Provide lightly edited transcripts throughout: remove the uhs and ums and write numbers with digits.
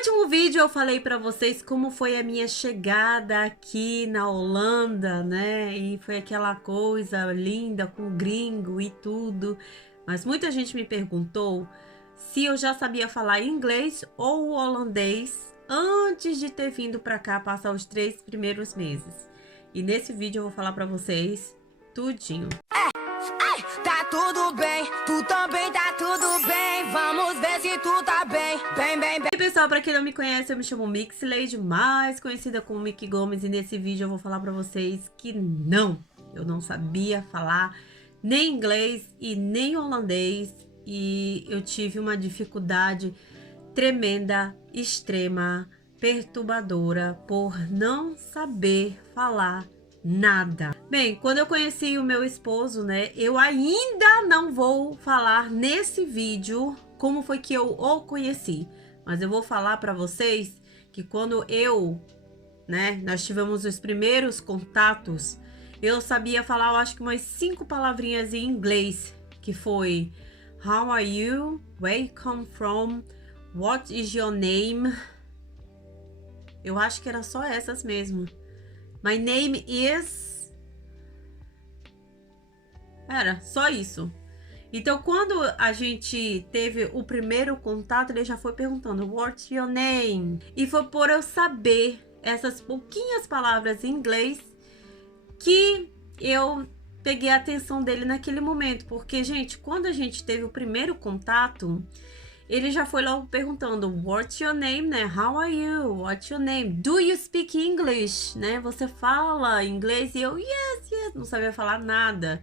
último vídeo eu falei pra vocês como foi a minha chegada aqui na Holanda, né? E foi aquela coisa linda com gringo e tudo. Mas muita gente me perguntou se eu já sabia falar inglês ou holandês antes de ter vindo pra cá passar os 3 primeiros meses. E nesse vídeo eu vou falar pra vocês tudinho. Tá tudo bem, tu também tá tudo bem. Vamos ver se tu tá bem, bem. E pessoal, pra quem não me conhece, eu me chamo Mixlade, mais conhecida como Mick Gomes. E nesse vídeo eu vou falar pra vocês que eu não sabia falar nem inglês e nem holandês. E eu tive uma dificuldade tremenda, extrema, perturbadora por não saber falar nada. Bem, quando eu conheci o meu esposo, né, eu ainda não vou falar nesse vídeo como foi que eu o conheci, mas eu vou falar para vocês que quando nós tivemos os primeiros contatos, eu sabia falar, eu acho que umas 5 palavrinhas em inglês, que foi How are you? Where you come from? What is your name? Eu acho que era só essas mesmo. My name is... Era só isso. Então, quando a gente teve o primeiro contato, ele já foi perguntando What's your name? E foi por eu saber essas pouquinhas palavras em inglês que eu peguei a atenção dele naquele momento. Porque, gente, quando a gente teve o primeiro contato, ele já foi logo perguntando What's your name, né? How are you? What's your name? Do you speak English? Né? Você fala inglês? E eu, yes, não sabia falar nada.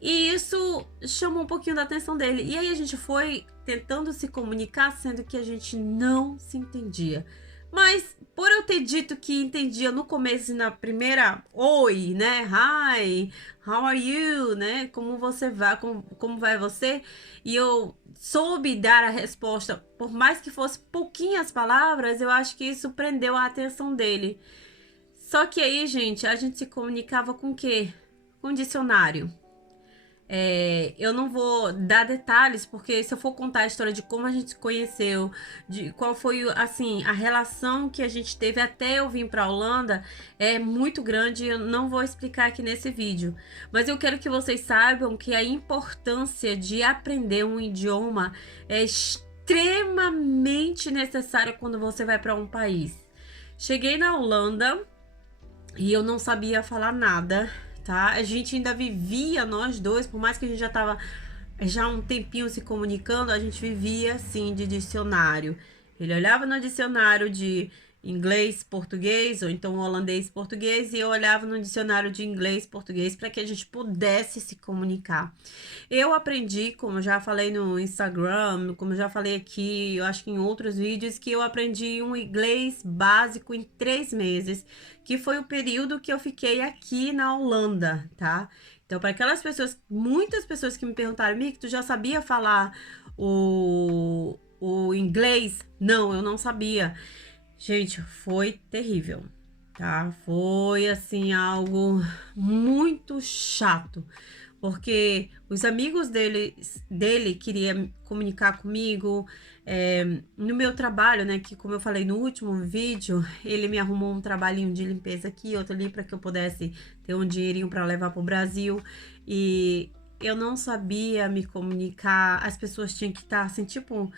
E isso chamou um pouquinho da atenção dele. E aí a gente foi tentando se comunicar, sendo que a gente não se entendia. Mas por eu ter dito que entendia no começo, na primeira oi, né? Hi, how are you, né? Como você vai, como vai você? E eu soube dar a resposta, por mais que fosse pouquinhas palavras, eu acho que isso prendeu a atenção dele. Só que aí, gente, a gente se comunicava com o quê? Com dicionário. Eu não vou dar detalhes, porque se eu for contar a história de como a gente se conheceu, de qual foi, assim, a relação que a gente teve até eu vir para a Holanda, é muito grande e eu não vou explicar aqui nesse vídeo. Mas eu quero que vocês saibam que a importância de aprender um idioma é extremamente necessária quando você vai para um país. Cheguei na Holanda e eu não sabia falar nada. Tá? A gente ainda vivia, nós dois, por mais que a gente já tava já um tempinho se comunicando, a gente vivia assim de dicionário. Ele olhava no dicionário de inglês, português, ou então holandês, português, e eu olhava no dicionário de inglês, português, para que a gente pudesse se comunicar. Eu aprendi, como eu já falei no Instagram, como eu já falei aqui, eu acho que em outros vídeos, que eu aprendi um inglês básico em 3 meses, que foi o período que eu fiquei aqui na Holanda, tá? Então, para aquelas pessoas, muitas pessoas que me perguntaram, Mick, tu já sabia falar o inglês? Não, eu não sabia. Gente, foi terrível, tá? Foi, assim, algo muito chato, porque os amigos dele queriam comunicar comigo, no meu trabalho, né, que como eu falei no último vídeo, ele me arrumou um trabalhinho de limpeza aqui, outro ali, para que eu pudesse ter um dinheirinho para levar para o Brasil, e eu não sabia me comunicar, as pessoas tinham que estar, assim, tipo,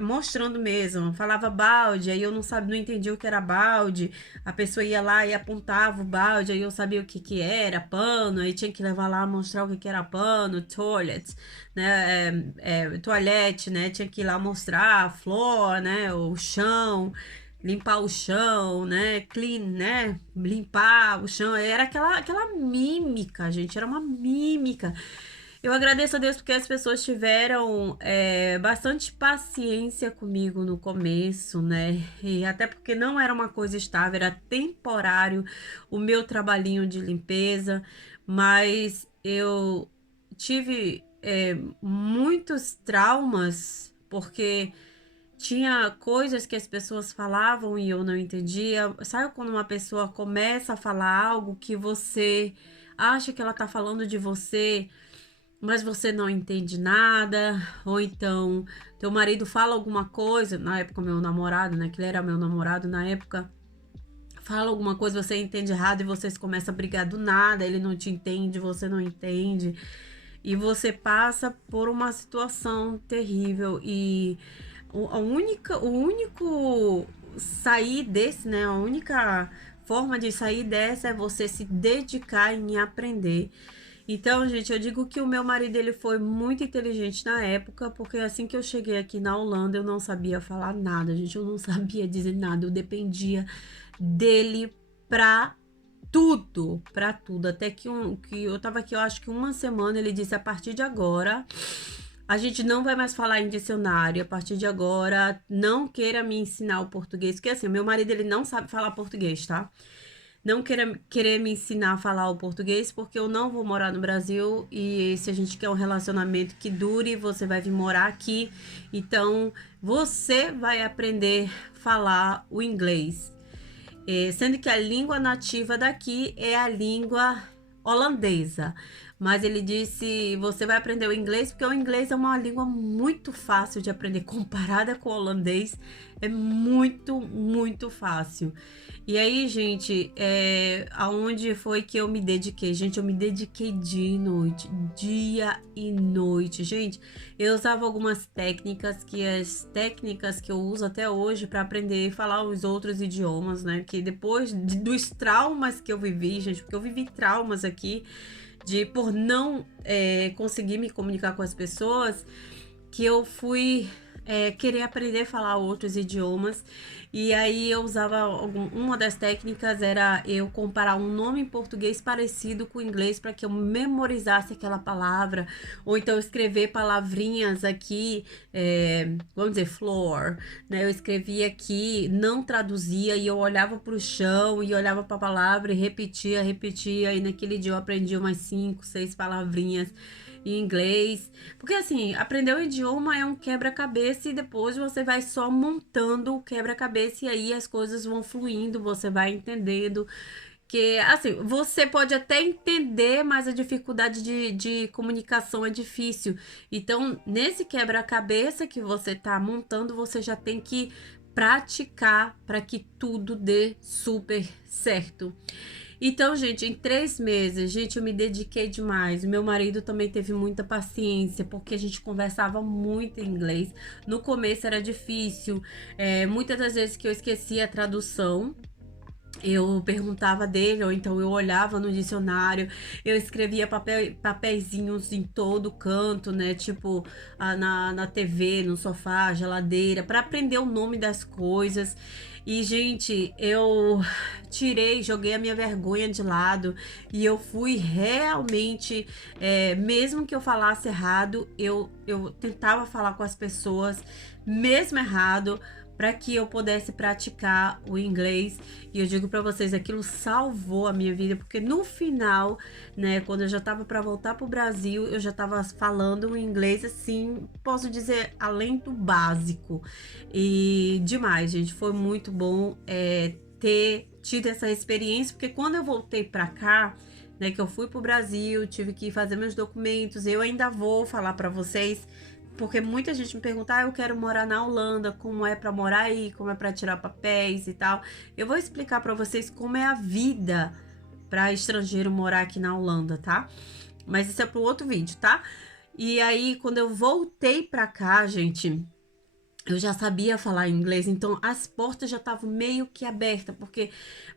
mostrando mesmo, falava balde, aí eu não entendia o que era balde, a pessoa ia lá e apontava o balde, aí eu sabia o que que era, pano, aí tinha que levar lá mostrar o que que era pano, toilet, né, toalete, né, tinha que ir lá mostrar, floor, né, o chão, limpar o chão, né, clean, né, limpar o chão, era aquela mímica, gente, era uma mímica. Eu agradeço a Deus porque as pessoas tiveram bastante paciência comigo no começo, né? E até porque não era uma coisa estável, era temporário o meu trabalhinho de limpeza, mas eu tive muitos traumas porque tinha coisas que as pessoas falavam e eu não entendia. Sabe quando uma pessoa começa a falar algo que você acha que ela tá falando de você? mas você não entende nada, ou então teu marido fala alguma coisa, na época meu namorado, né, que ele era meu namorado na época, fala alguma coisa, você entende errado e vocês começam a brigar do nada, ele não te entende, você não entende, e você passa por uma situação terrível e o único sair desse, né, a única forma de sair dessa é você se dedicar em aprender. Então, gente, eu digo que o meu marido ele foi muito inteligente na época, porque assim que eu cheguei aqui na Holanda, eu não sabia falar nada, gente, eu não sabia dizer nada, eu dependia dele pra tudo, pra tudo. Até que eu tava aqui, eu acho que uma semana, ele disse: a partir de agora, a gente não vai mais falar em dicionário. A partir de agora, não queira me ensinar o português. Porque assim, meu marido, ele não sabe falar português, tá? Não querer me ensinar a falar o português, porque eu não vou morar no Brasil. E se a gente quer um relacionamento que dure, você vai vir morar aqui. Então, você vai aprender a falar o inglês. Sendo que a língua nativa daqui é a língua holandesa. Mas ele disse: você vai aprender o inglês, porque o inglês é uma língua muito fácil de aprender, comparada com o holandês, é muito, muito fácil. E aí, gente, aonde foi que eu me dediquei? Gente, eu me dediquei dia e noite, dia e noite. Gente, eu usava algumas técnicas, as técnicas que eu uso até hoje para aprender a falar os outros idiomas, né? Que depois dos traumas que eu vivi, gente, porque eu vivi traumas aqui, por não conseguir me comunicar com as pessoas, que eu fui querer aprender a falar outros idiomas. E aí eu usava uma das técnicas era eu comparar um nome em português parecido com o inglês para que eu memorizasse aquela palavra, ou então escrever palavrinhas aqui, vamos dizer, floor, né? Eu escrevia aqui, não traduzia, e eu olhava para o chão e olhava para a palavra e repetia, e naquele dia eu aprendi umas 5, 6 palavrinhas em inglês, porque assim, aprender o idioma é um quebra-cabeça e depois você vai só montando o quebra-cabeça e aí as coisas vão fluindo, você vai entendendo que, assim, você pode até entender, mas a dificuldade de comunicação é difícil. Então, nesse quebra-cabeça que você tá montando, você já tem que praticar para que tudo dê super certo. Então, gente, em 3 meses, gente, eu me dediquei demais. Meu marido também teve muita paciência, porque a gente conversava muito em inglês. No começo era difícil, muitas das vezes que eu esquecia a tradução, eu perguntava dele, ou então eu olhava no dicionário, eu escrevia papeizinhos em todo canto, né? Tipo, na TV, no sofá, geladeira, para aprender o nome das coisas. E, gente, eu joguei a minha vergonha de lado e eu fui realmente, mesmo que eu falasse errado, eu tentava falar com as pessoas, mesmo errado, para que eu pudesse praticar o inglês. E eu digo para vocês, aquilo salvou a minha vida, porque no final, né, quando eu já tava para voltar pro Brasil, eu já tava falando o inglês assim, posso dizer, além do básico. E demais, gente, foi muito bom ter tido essa experiência, porque quando eu voltei para cá, né, que eu fui pro Brasil, tive que fazer meus documentos, eu ainda vou falar para vocês, porque muita gente me pergunta: eu quero morar na Holanda, como é para morar aí, como é para tirar papéis e tal. Eu vou explicar para vocês como é a vida para estrangeiro morar aqui na Holanda, tá? Mas isso é pro outro vídeo, tá? E aí, quando eu voltei para cá, gente, eu já sabia falar inglês, então as portas já estavam meio que abertas, porque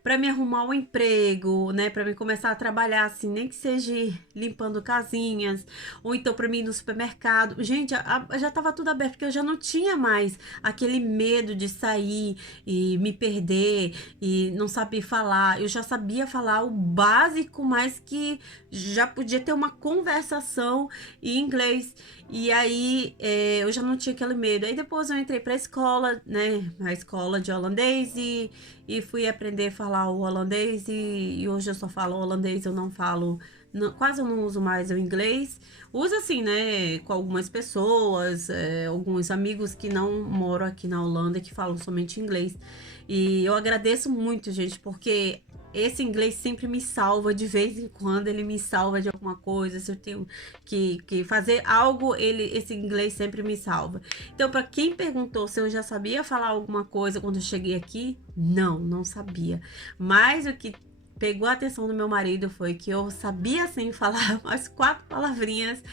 para me arrumar um emprego, né, para me começar a trabalhar assim, nem que seja limpando casinhas, ou então para mim ir no supermercado, gente, já estava tudo aberto, porque eu já não tinha mais aquele medo de sair e me perder e não saber falar. Eu já sabia falar o básico, mas que já podia ter uma conversação em inglês. E aí eu já não tinha aquele medo. Aí depois eu entrei pra escola, né? A escola de holandês e fui aprender a falar o holandês. E hoje eu só falo holandês, eu não falo. Quase eu não uso mais o inglês. Uso assim, né? Com algumas pessoas, alguns amigos que não moram aqui na Holanda, que falam somente inglês. E eu agradeço muito, gente, porque esse inglês sempre me salva, de vez em quando ele me salva de alguma coisa. Se eu tenho que fazer algo, esse inglês sempre me salva. Então, para quem perguntou se eu já sabia falar alguma coisa quando eu cheguei aqui, não sabia. Mas o que pegou a atenção do meu marido foi que eu sabia sim falar umas 4 palavrinhas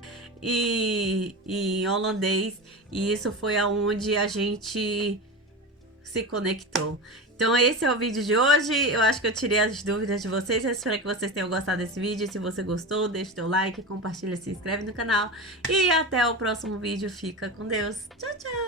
em holandês, e isso foi aonde a gente se conectou. Então esse é o vídeo de hoje. Eu acho que eu tirei as dúvidas de vocês. Eu espero que vocês tenham gostado desse vídeo. Se você gostou, deixa o teu like, compartilha, se inscreve no canal. E até o próximo vídeo. Fica com Deus. Tchau, tchau!